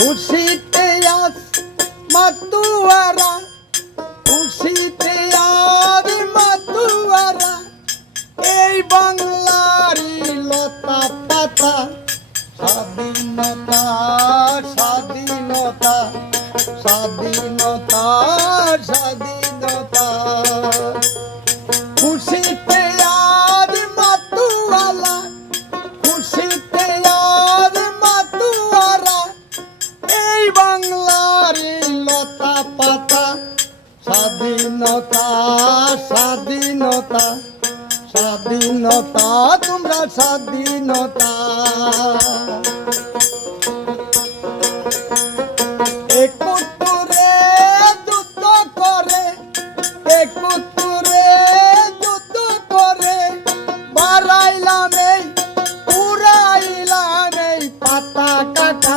খুশিতে আজ মাতুয়ারা, খুশিতে আজ মাতুয়ারা, এই বাংলারই লতা পাতা। স্বাধীনতা স্বাধীনতা স্বাধীনতা স্বাধীনতা, খুশিতে আজ মাতুয়ালা, খুশিতে আজ মাতুয়ারা, এই বাংলারই লতা পাতা। স্বাধীনতা স্বাধীনতা স্বাধীনতা, তোমরা স্বাধীনতা। একত্তরে যুদ্ধ করে, একত্তরে যুদ্ধ করে, বাড়াইলাম এই উড়াইলাম এই পতাকাটা,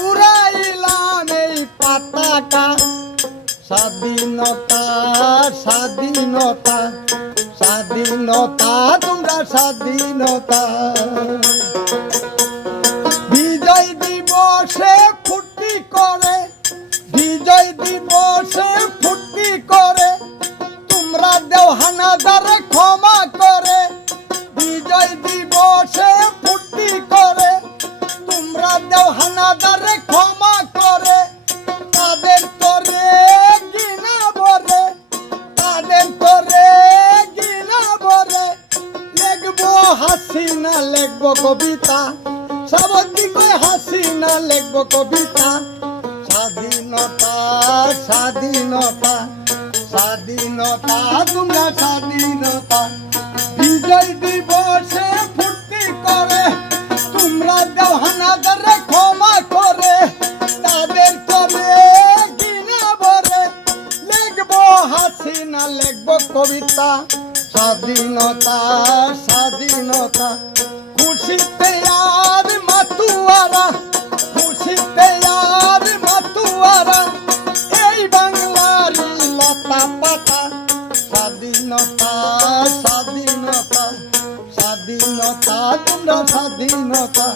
উড়াইলাম এই পতাকা। স্বাধীনতা স্বাধীনতা স্বাধীনতা, তোমরা স্বাধীনতা। বিজয় দিবসে ফুর্তি করে, বিজয় দিবসে ফুর্তি করে, তোমরা দেও হানাদারে ক্ষমা করে। বিজয় দিবসে ফুর্তি করে, তোমরা দেও হানাদারে ক্ষমা করে। তাদের করে ঘৃণা ভরে, তাদের করে ঘৃণা ভরে, লিখবো হাসিনা লিখবো কবিতা, সবদিকে হাসিনা লিখবো কবিতা। স্বাধীনতা স্বাধীনতা স্বাধীনতা, তোমরা স্বাধীনতা। বিজয় দিবসে ফুর্তি করে, তোমরা দেও হানাদারে ক্ষমা করে। তাদের করে ঘৃণা ভরে, লিখবো হাসিনা লিখবো কবিতা। স্বাধীনতা স্বাধীনতা, খুশিতে আর মাতুয়ারা, খুশিতে আর মাতুয়ারা, এই বাংলারই লতা পাতা। স্বাধীনতা স্বাধীনতা স্বাধীনতা, তোমরা স্বাধীনতা।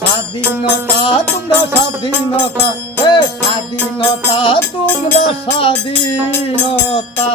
স্বাধীনতা তোমরা স্বাধীনতা, হে স্বাধীনতা তোমরা স্বাধীনতা।